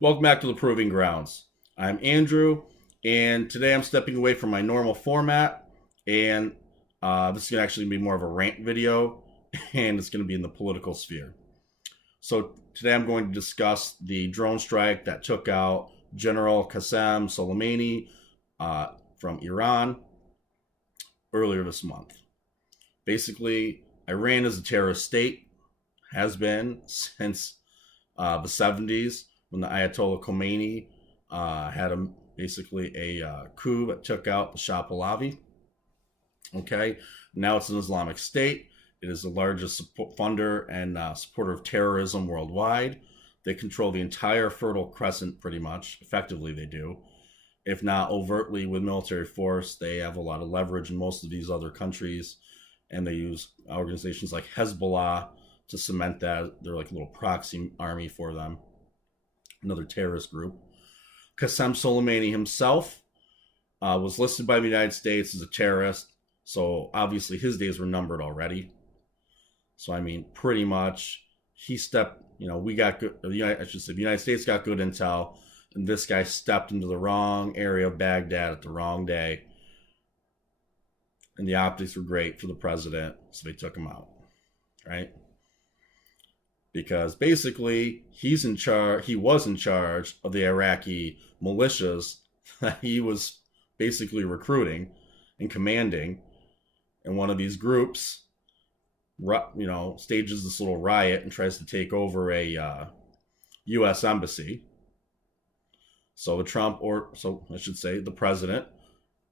Welcome back to the Proving Grounds. I'm Andrew, and today I'm stepping away from my normal format, and this is going to actually be more of a rant video, and it's going to be in the political sphere. So today I'm going to discuss the drone strike that took out General Qasem Soleimani from Iran earlier this month. Basically, Iran is a terrorist state, has been since the 70s when the Ayatollah Khomeini had basically a coup that took out the Shah Pahlavi. Okay, now it's an Islamic State. It is the largest funder and supporter of terrorism worldwide. They control the entire Fertile Crescent pretty much. Effectively, they do. If not overtly with military force, they have a lot of leverage in most of these other countries. And they use organizations like Hezbollah to cement that. They're like a little proxy army for them. Another terrorist group. Qasem Soleimani himself was listed by the United States as a terrorist. So obviously his days were numbered already. So I mean, pretty much he stepped, we got good, the United States got good intel, and this guy stepped into the wrong area of Baghdad at the wrong day. And the optics were great for the president, so they took him out, right? Because basically he was in charge of the Iraqi militias that he was basically recruiting and commanding. And one of these groups, stages this little riot and tries to take over a U.S. embassy. So the president,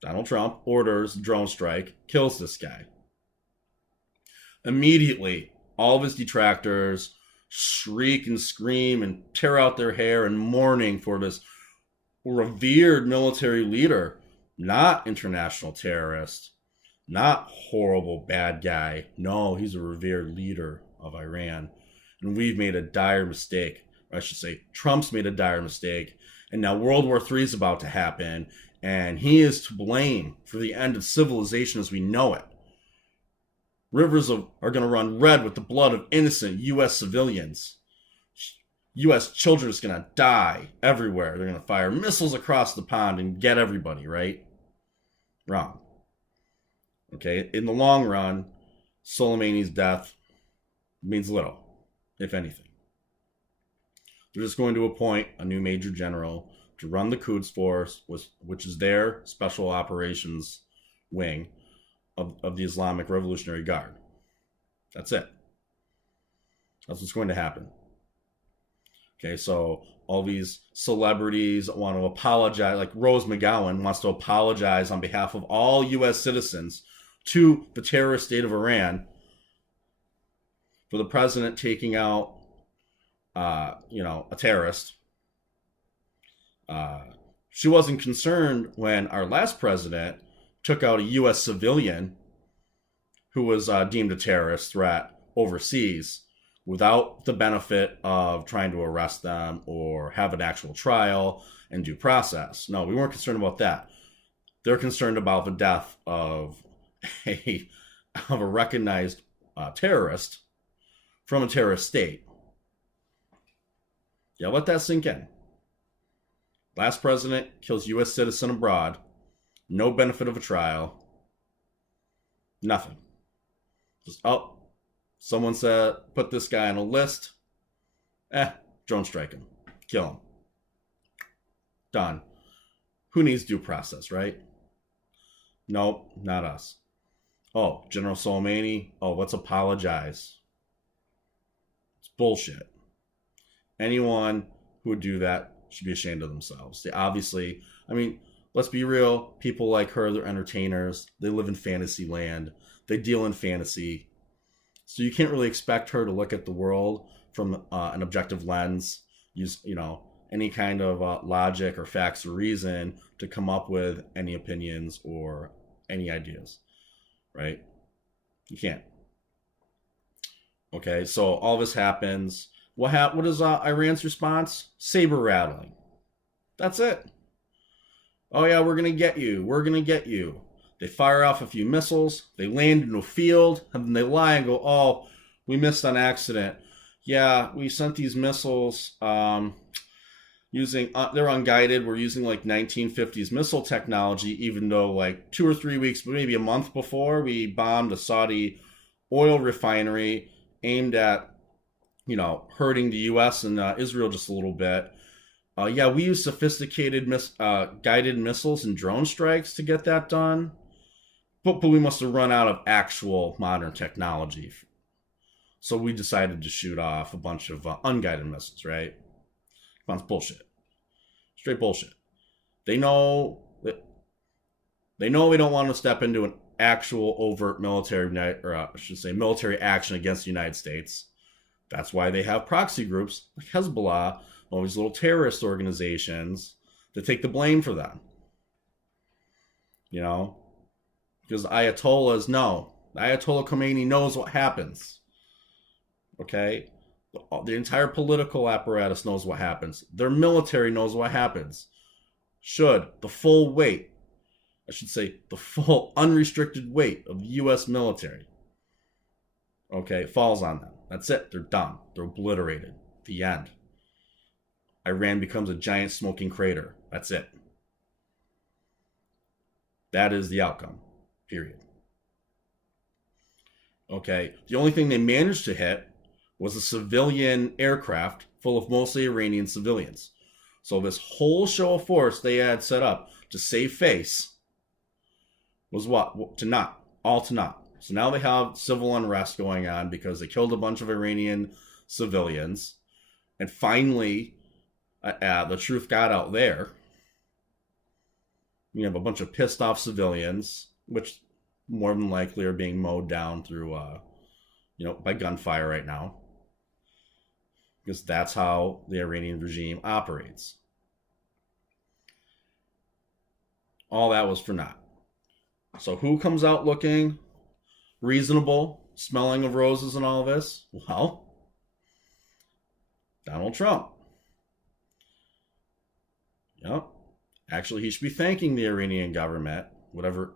Donald Trump, orders a drone strike, kills this guy. Immediately, all of his detractors shriek and scream and tear out their hair in mourning for this revered military leader, not international terrorist, not horrible bad guy. No, he's a revered leader of Iran. And we've made a dire mistake. Or I should say, Trump's made a dire mistake. And now World War III is about to happen. And he is to blame for the end of civilization as we know it. Rivers are going to run red with the blood of innocent U.S. civilians. U.S. children are going to die everywhere. They're going to fire missiles across the pond and get everybody, right? Wrong. Okay, in the long run, Soleimani's death means little, if anything. They're just going to appoint a new major general to run the Quds Force, which is their special operations wing of the Islamic Revolutionary Guard. That's it. That's what's going to happen. Okay, so all these celebrities want to apologize, like Rose McGowan wants to apologize on behalf of all U.S. citizens to the terrorist state of Iran for the president taking out, a terrorist. She wasn't concerned when our last president took out a U.S. civilian who was deemed a terrorist threat overseas without the benefit of trying to arrest them or have an actual trial and due process. No, we weren't concerned about that. They're concerned about the death of a recognized terrorist from a terrorist state. Yeah, let that sink in. Last president kills U.S. citizen abroad. No benefit of a trial. Nothing. Just, someone said, put this guy on a list. Drone strike him. Kill him. Done. Who needs due process, right? Nope, not us. Oh, General Soleimani. Oh, let's apologize. It's bullshit. Anyone who would do that should be ashamed of themselves. They obviously, let's be real. People like her, they're entertainers. They live in fantasy land. They deal in fantasy. So you can't really expect her to look at the world from an objective lens, use, any kind of logic or facts or reason to come up with any opinions or any ideas, right? You can't. Okay, so all this happens. What is Iran's response? Saber rattling. That's it. Oh yeah, we're going to get you. We're going to get you. They fire off a few missiles. They land in a field. And then they lie and go, oh, we missed on accident. Yeah, we sent these missiles. using they're unguided. We're using like 1950s missile technology, even though like 2 or 3 weeks, maybe a month before, we bombed a Saudi oil refinery aimed at hurting the U.S. and Israel just a little bit. Yeah, we use sophisticated guided missiles and drone strikes to get that done, but we must have run out of actual modern technology. So we decided to shoot off a bunch of unguided missiles, right? That's bullshit. Straight bullshit. They know that we don't want to step into an actual overt military, or I should say, military action against the United States. That's why they have proxy groups like Hezbollah, all these little terrorist organizations to take the blame for them. Because Ayatollahs know. Ayatollah Khomeini knows what happens. Okay? The entire political apparatus knows what happens. Their military knows what happens. The full unrestricted weight of the U.S. military, falls on them. That's it. They're done. They're obliterated. The end. Iran becomes a giant smoking crater. That's it. That is the outcome. Period. The only thing they managed to hit was a civilian aircraft full of mostly Iranian civilians. So this whole show of force they had set up to save face was what? All to naught. So now they have civil unrest going on because they killed a bunch of Iranian civilians. And finally, the truth got out there. You have a bunch of pissed off civilians, which more than likely are being mowed down through, by gunfire right now. Because that's how the Iranian regime operates. All that was for naught. So who comes out looking reasonable, smelling of roses and all this? Well, Donald Trump. Yep. Actually, he should be thanking the Iranian government, whatever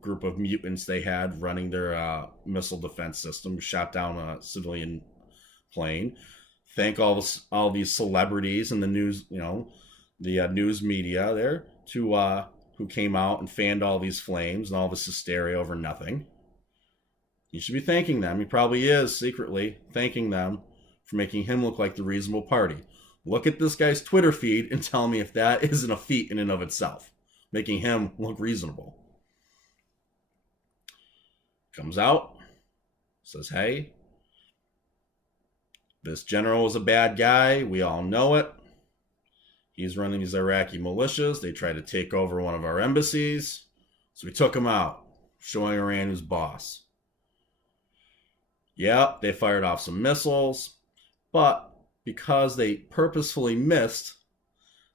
group of mutants they had running their missile defense system, who shot down a civilian plane. Thank all these celebrities in the news, the news media there, who came out and fanned all these flames and all this hysteria over nothing. You should be thanking them. He probably is secretly thanking them for making him look like the reasonable party. Look at this guy's Twitter feed and tell me if that isn't a feat in and of itself, making him look reasonable. Comes out, says, hey, this general is a bad guy. We all know it. He's running these Iraqi militias. They tried to take over one of our embassies. So we took him out, showing Iran who's boss. Yep, they fired off some missiles. But because they purposefully missed,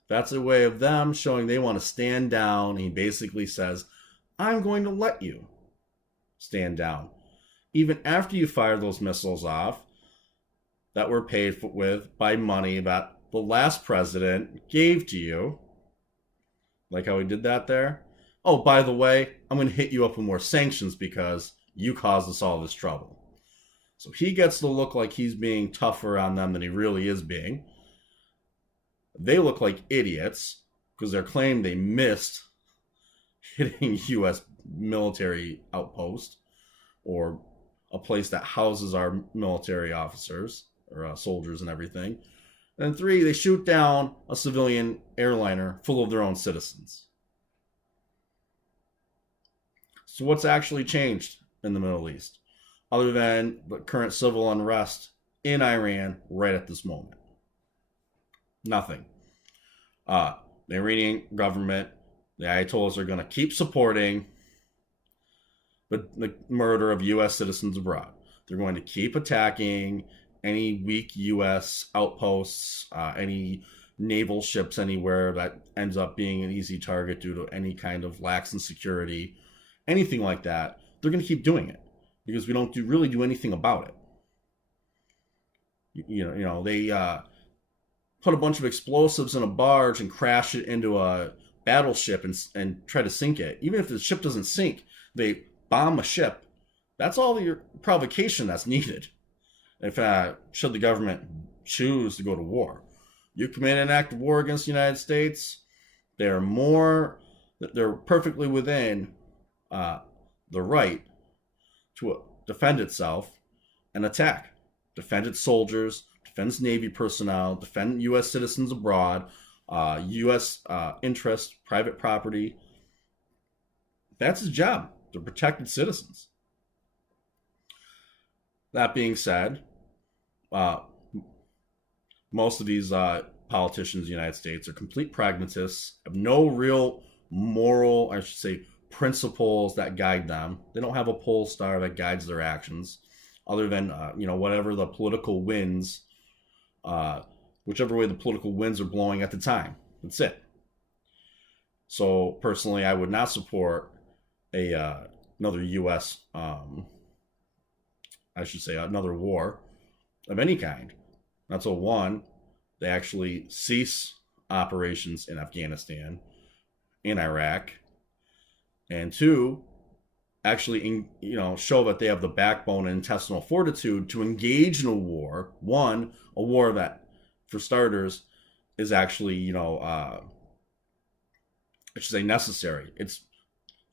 that's a way of them showing they want to stand down. He basically says, I'm going to let you stand down. Even after you fire those missiles off that were paid with by money that the last president gave to you. Like how he did that there. Oh, by the way, I'm going to hit you up with more sanctions because you caused us all this trouble. So he gets to look like he's being tougher on them than he really is being. They look like idiots because they're claiming they missed hitting U.S. military outpost or a place that houses our military officers or soldiers and everything. And 3, they shoot down a civilian airliner full of their own citizens. So what's actually changed in the Middle East, other than the current civil unrest in Iran right at this moment? Nothing. The Iranian government, the Ayatollahs, are going to keep supporting the murder of U.S. citizens abroad. They're going to keep attacking any weak U.S. outposts, any naval ships anywhere that ends up being an easy target due to any kind of lax in security, anything like that. They're going to keep doing it because we don't really do anything about it. They put a bunch of explosives in a barge and crash it into a battleship and try to sink it. Even if the ship doesn't sink, they bomb a ship. That's all the provocation that's needed. If should the government choose to go to war, You commit an act of war against the United States, they're perfectly within uh, the right to defend itself and attack, defend its soldiers, defend its Navy personnel, defend U.S. citizens abroad, U.S. Interest, private property. That's his job, to protect its citizens. That being said, uh, most of these politicians in the United States are complete pragmatists, have no real moral, I should say, principles that guide them. They don't have a pole star that guides their actions, other than whatever the political winds, whichever way the political winds are blowing at the time. That's it. So personally, I would not support another U.S. I should say another war of any kind. Not so one, they actually cease operations in Afghanistan, in Iraq, and two, actually show that they have the backbone and intestinal fortitude to engage in a war. One, a war that, for starters, is actually I should say necessary.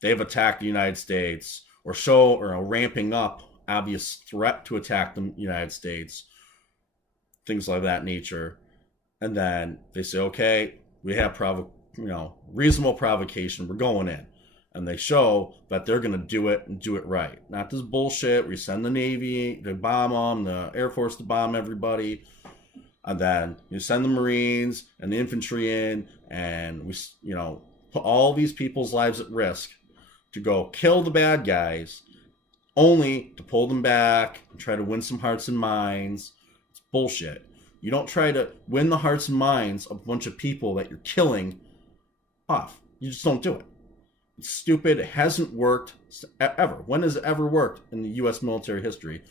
They have attacked the United States or ramping up obvious threat to attack the United States, things like that nature, and then they say, okay, we have reasonable provocation, we're going in, and they show that they're going to do it and do it right, not this bullshit where you send the Navy to bomb them, the Air Force to bomb everybody, and then you send the Marines and the infantry in, and we put all these people's lives at risk to go kill the bad guys, only to pull them back and try to win some hearts and minds. It's bullshit. You don't try to win the hearts and minds of a bunch of people that you're killing off. You just don't do it. It's stupid. It hasn't worked ever. When has it ever worked in the U.S. military history?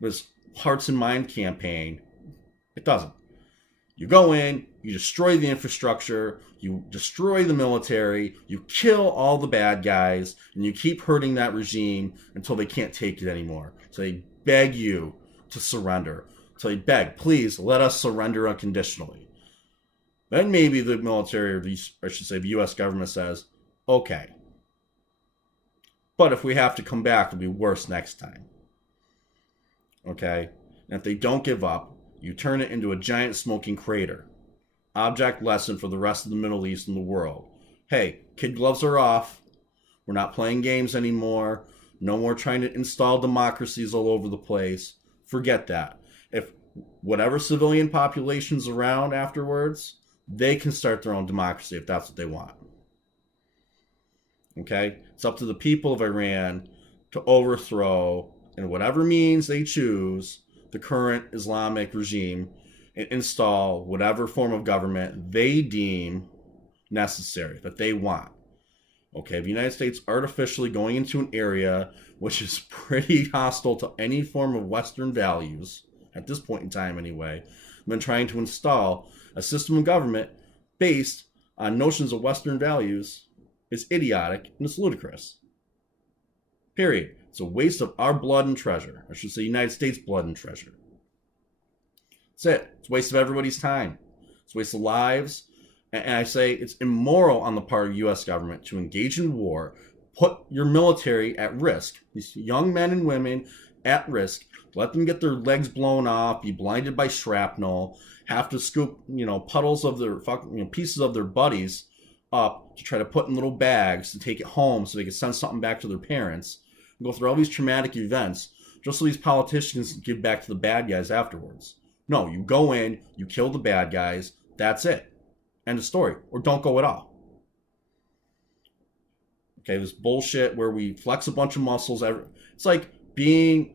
This hearts and mind campaign, it doesn't. You go in, you destroy the infrastructure, you destroy the military, you kill all the bad guys, and you keep hurting that regime until they can't take it anymore. So they beg you to surrender. So they beg, please let us surrender unconditionally. Then maybe the military, or I should say the U.S. government says, okay. But if we have to come back, it'll be worse next time. Okay? And if they don't give up, you turn it into a giant smoking crater. Object lesson for the rest of the Middle East and the world. Hey, kid gloves are off. We're not playing games anymore. No more trying to install democracies all over the place. Forget that. If whatever civilian population's around afterwards, they can start their own democracy if that's what they want. Okay? It's up to the people of Iran to overthrow, in whatever means they choose, the current Islamic regime and install whatever form of government they deem necessary, that they want. Okay, the United States artificially going into an area which is pretty hostile to any form of Western values, at this point in time anyway, and then trying to install a system of government based on notions of Western values is idiotic and it's ludicrous. Period. It's a waste of our blood and treasure. I should say United States blood and treasure. That's it. It's a waste of everybody's time. It's a waste of lives. And I say it's immoral on the part of the U.S. government to engage in war, put your military at risk, these young men and women at risk, let them get their legs blown off, be blinded by shrapnel, have to scoop, puddles of their pieces of their buddies up to try to put in little bags to take it home so they can send something back to their parents, and go through all these traumatic events just so these politicians can give back to the bad guys afterwards. No, you go in, you kill the bad guys, that's it. End of story. Or don't go at all. Okay, this bullshit where we flex a bunch of muscles. It's like being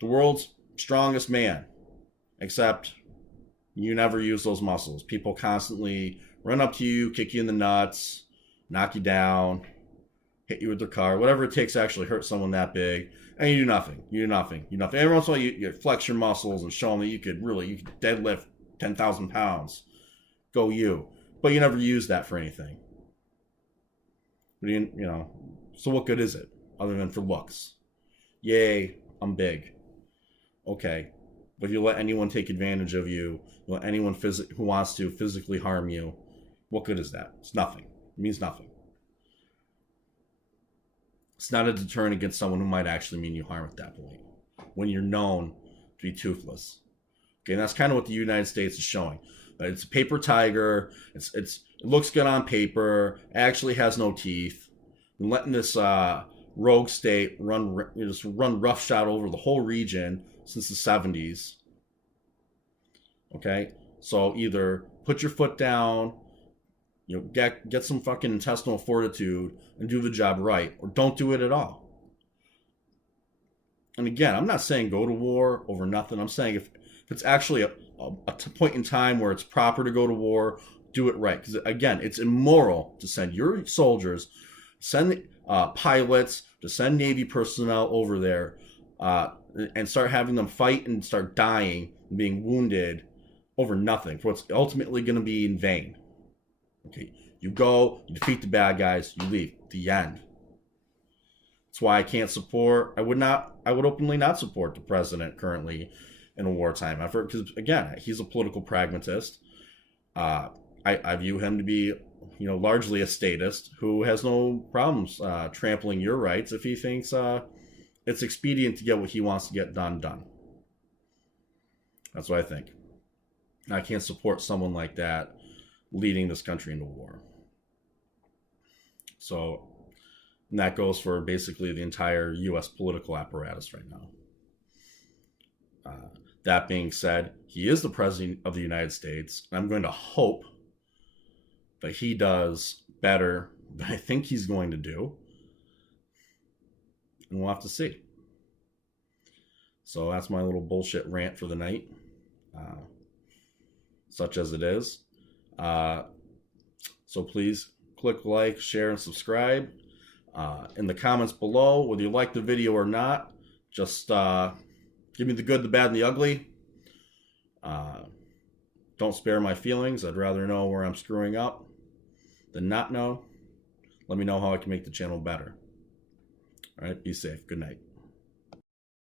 the world's strongest man, except you never use those muscles. People constantly run up to you, kick you in the nuts, knock you down, hit you with their car, whatever it takes to actually hurt someone that big, and you do nothing. You do nothing. Every once in a while, you flex your muscles and show them that you could deadlift 10,000 pounds. Go you. But you never use that for anything. But so what good is it other than for looks? Yay, I'm big. Okay. If you let anyone take advantage of you, you let anyone who wants to physically harm you, what good is that? It's nothing. It means nothing. It's not a deterrent against someone who might actually mean you harm at that point, when you're known to be toothless. Okay, and that's kind of what the United States is showing. It's a paper tiger. It looks good on paper. Actually has no teeth. And letting this rogue state run roughshod over the whole region since the 70s. Okay, so either put your foot down, get some fucking intestinal fortitude and do the job right, or don't do it at all. And again, I'm not saying go to war over nothing. I'm saying if it's actually a point in time where it's proper to go to war, do it right. Because again, it's immoral to send your soldiers, send pilots, to send Navy personnel over there and start having them fight and start dying and being wounded over nothing, for what's ultimately going to be in vain. Okay, you go, you defeat the bad guys, you leave. The end. That's why I can't support. I would openly not support the president currently in a wartime effort, because again, he's a political pragmatist. I view him to be, largely a statist who has no problems trampling your rights if he thinks it's expedient to get what he wants to get done. That's what I think. I can't support someone like that leading this country into war. So, and that goes for basically the entire U.S. political apparatus right now. That being said, he is the president of the United States, and I'm going to hope that he does better than I think he's going to do. And we'll have to see. So that's my little bullshit rant for the night, such as it is. So please click like, share, and subscribe. In the comments below, whether you like the video or not, just give me the good, the bad, and the ugly. Don't spare my feelings. I'd rather know where I'm screwing up than not know. Let me know how I can make the channel better. All right, be safe. Good night.